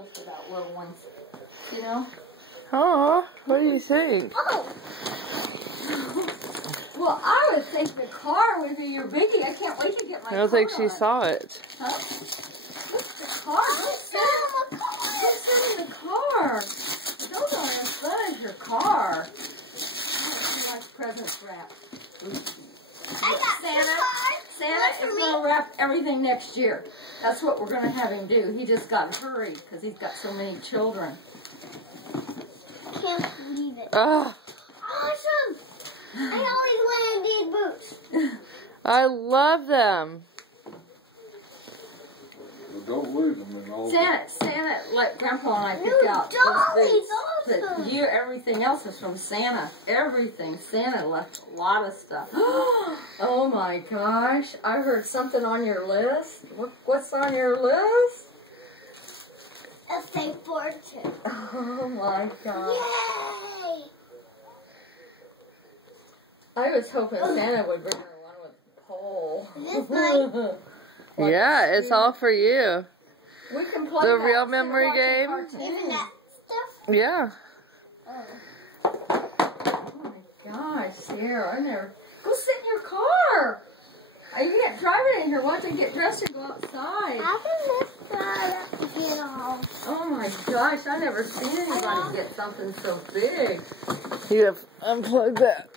us without little ones. You know? Oh, what do you think? Oh! Well, I would think the car would be your biggie. I can't wait to get my car. I don't think she on. saw it. Huh? Look, the car. Let's sit in the car. Those aren't as fun as your car. Oh, she likes presents wrapped. Santa is going to wrap everything next year. That's what we're going to have him do. He just got to hurry because he's got so many children. I can't believe it. Ah, Awesome! I always wanted these boots. I love them. Well, don't lose them in all. Santa, like Grandpa and I picked out dollies, those awesome. but everything else is from Santa. Everything. Santa left a lot of stuff. Oh my gosh! I heard something on your list. What's on your list? A fake fortune. Oh my gosh! Yay! I was hoping Santa would bring her one with a pole. Is this mine? Like Yeah, it's all for you. We can play The that real instead of memory watching game? cartoons. Even that stuff? Yeah. Oh. Oh my gosh, Sierra, I never... Go sit in your car! You can't drive it in here. Why don't you get dressed and go outside? How can this guy get off? Oh my gosh, I never seen anybody get something so big. You have unplugged that.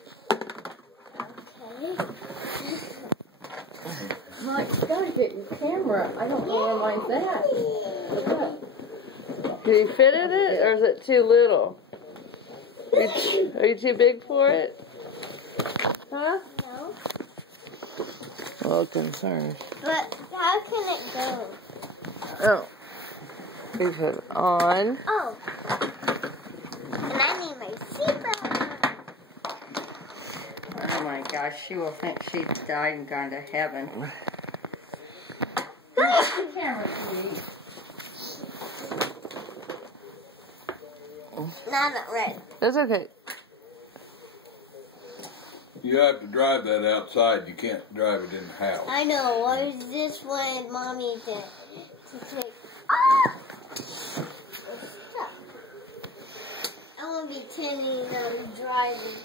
Okay. Mike, you gotta get your camera. I don't know where mine's at. Look up. Can you fit in it, or is it too little? Are you too big for it? Huh? No. Well, concerned. But how can it go? Oh. You put it on. Oh. And I need my seatbelt. Oh my gosh, she will think she died and gone to heaven. Get the camera, please. No, I'm not ready. That's okay. You have to drive that outside. You can't drive it in the house. I know. What is this one, Mommy, to take? Ah! I want to be 10 and driving.